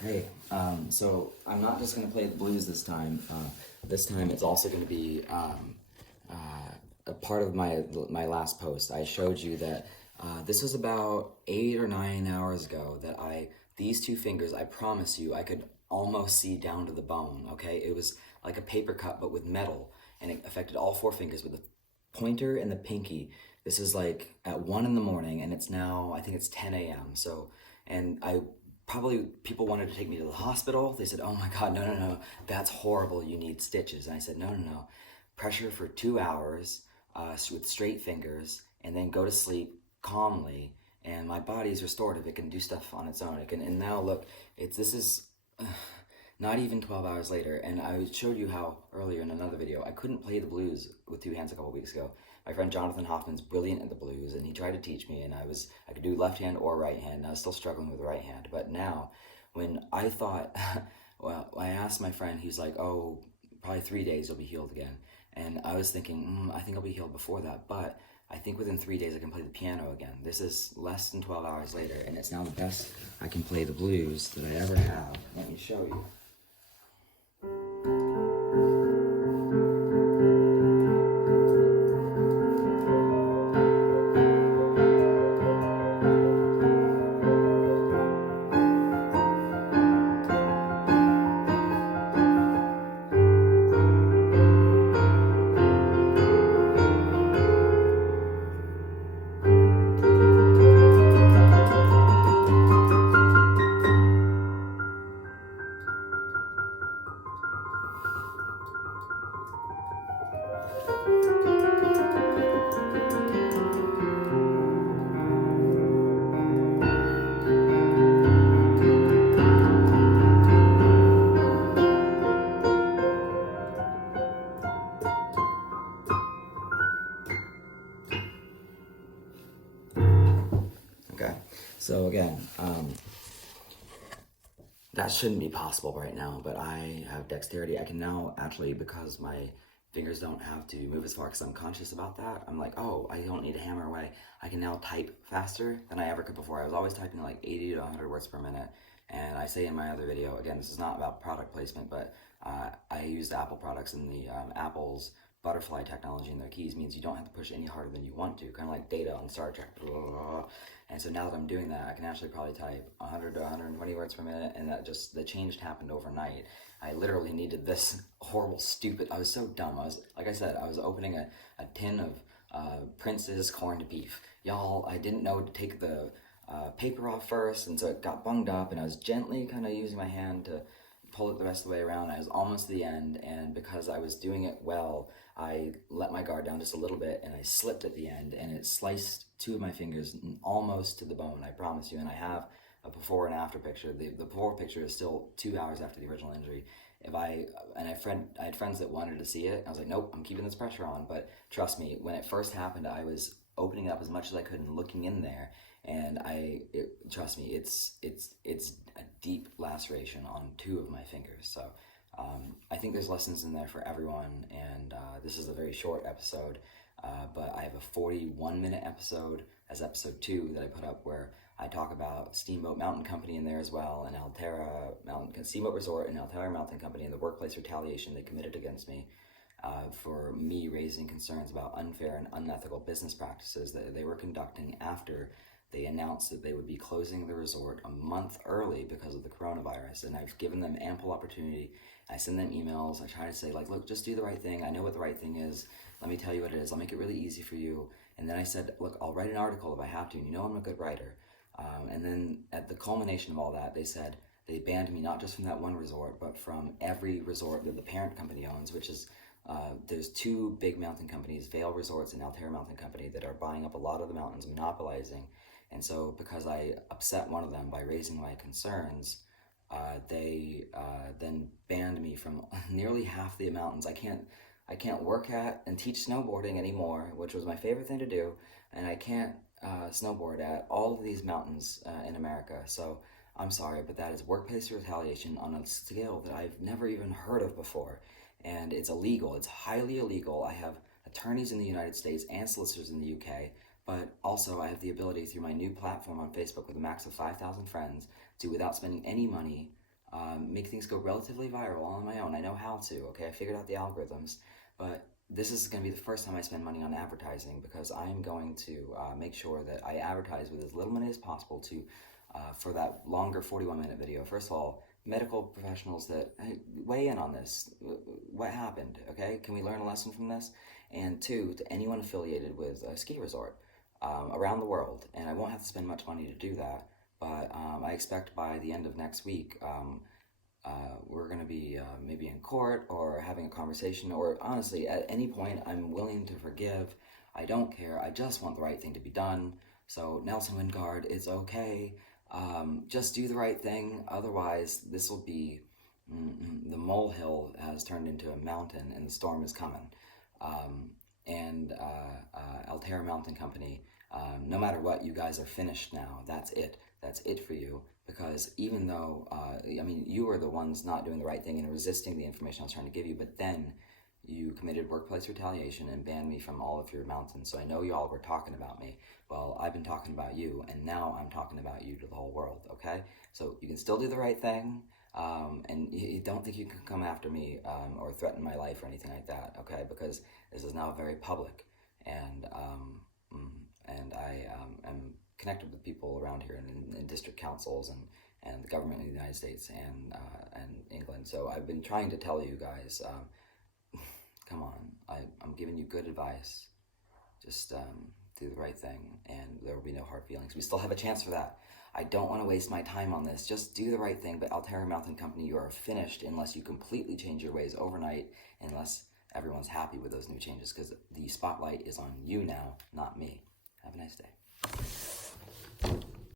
Hey, so I'm not just gonna play the blues this time. This time it's also gonna be a part of my last post. I showed you that this was about 8 or 9 hours ago that these two fingers, I promise you, I could almost see down to the bone. Okay, it was like a paper cut but with metal, and it affected all four fingers with the pointer and the pinky. This is like at 1 in the morning, and it's now I think it's 10 a.m. So, and I probably people wanted to take me to the hospital. They said, "Oh my God, no, no, no, that's horrible. You need stitches." And I said, "No, no, no. Pressure for 2 hours with straight fingers, and then go to sleep calmly. And my body is restorative. It can do stuff on its own. It can." And now look, this is not even 12 hours later. And I showed you how earlier in another video I couldn't play the blues with two hands a couple weeks ago. My friend Jonathan Hoffman's brilliant at the blues, and he tried to teach me, and I could do left hand or right hand, and I was still struggling with the right hand. But now, when I thought, well, I asked my friend, he's like, "Oh, probably 3 days you'll be healed again." And I was thinking, I think I'll be healed before that, but I think within 3 days I can play the piano again. This is less than 12 hours later, and it's now the best I can play the blues that I ever have. Let me show you. Okay, so again, that shouldn't be possible right now, but I have dexterity. I can now actually, because my fingers don't have to move as far because I'm conscious about that, I'm like, oh, I don't need to hammer away. I can now type faster than I ever could before. I was always typing like 80 to 100 words per minute. And I say in my other video, again, this is not about product placement, but I used Apple products, and the Apple's butterfly technology in their keys means you don't have to push any harder than you want to, kind of like Data on Star Trek. And so now that I'm doing that, I can actually probably type 100 to 120 words per minute, and the change happened overnight. I literally needed this horrible, stupid, I was so dumb. Like I said, I was opening a tin of Prince's corned beef. Y'all, I didn't know to take the paper off first, and so it got bunged up, and I was gently kind of using my hand to pull it the rest of the way around. I was almost to the end, and because I was doing it well, I let my guard down just a little bit, and I slipped at the end, and it sliced two of my fingers almost to the bone, I promise you. And I have a before and after picture. The before picture is still 2 hours after the original injury. I had friends that wanted to see it. I was like, nope, I'm keeping this pressure on. But trust me, when it first happened, I was opening it up as much as I could and looking in there, and trust me, it's a deep laceration on two of my fingers. So I think there's lessons in there for everyone, and this is a very short episode, but I have a 41-minute episode as episode 2 that I put up, where I talk about Steamboat Mountain Company in there as well, and Steamboat Resort and Altera Mountain Company, and the workplace retaliation they committed against me for me raising concerns about unfair and unethical business practices that they were conducting after they announced that they would be closing the resort a month early because of the coronavirus. And I've given them ample opportunity. I send them emails. I try to say, like, look, just do the right thing. I know what the right thing is. Let me tell you what it is. I'll make it really easy for you. And then I said, look, I'll write an article if I have to. And you know I'm a good writer. And then at the culmination of all that, they banned me not just from that one resort, but from every resort that the parent company owns, which is there's two big mountain companies, Vail Resorts and Altera Mountain Company, that are buying up a lot of the mountains, monopolizing. And so because I upset one of them by raising my concerns, they then banned me from nearly half the mountains. I can't work at and teach snowboarding anymore, which was my favorite thing to do, and I can't snowboard at all of these mountains in America. So I'm sorry, but that is workplace retaliation on a scale that I've never even heard of before. And it's illegal. It's highly illegal. I have attorneys in the United States and solicitors in the UK, but also I have the ability through my new platform on Facebook with a max of 5,000 friends to, without spending any money, make things go relatively viral all on my own. I know how to, okay? I figured out the algorithms, but this is going to be the first time I spend money on advertising, because I'm going to make sure that I advertise with as little money as possible to for that longer 41-minute video. First of all, medical professionals that weigh in on this. What happened, okay? Can we learn a lesson from this? And two, to anyone affiliated with a ski resort around the world, and I won't have to spend much money to do that, but I expect by the end of next week, we're going to be maybe in court or having a conversation, or honestly, at any point, I'm willing to forgive. I don't care. I just want the right thing to be done. So Nelson Wingard, it's okay. Just do the right thing. Otherwise, this will be, the molehill has turned into a mountain and the storm is coming. And Altera Mountain Company, no matter what, you guys are finished now. That's it. That's it for you. Because even though, I mean, you were the ones not doing the right thing and resisting the information I was trying to give you, but then you committed workplace retaliation and banned me from all of your mountains. So I know y'all were talking about me. Well, I've been talking about you, and now I'm talking about you to the whole world, okay? So you can still do the right thing, and you don't think you can come after me or threaten my life or anything like that, okay? Because this is now very public, and I am connected with people around here in district councils and the government of the United States and England. So I've been trying to tell you guys, come on, I'm giving you good advice. Just do the right thing, and there will be no hard feelings. We still have a chance for that. I don't want to waste my time on this. Just do the right thing. But Altera Mountain Company, you are finished unless you completely change your ways overnight, unless everyone's happy with those new changes, because the spotlight is on you now, not me. Have a nice day.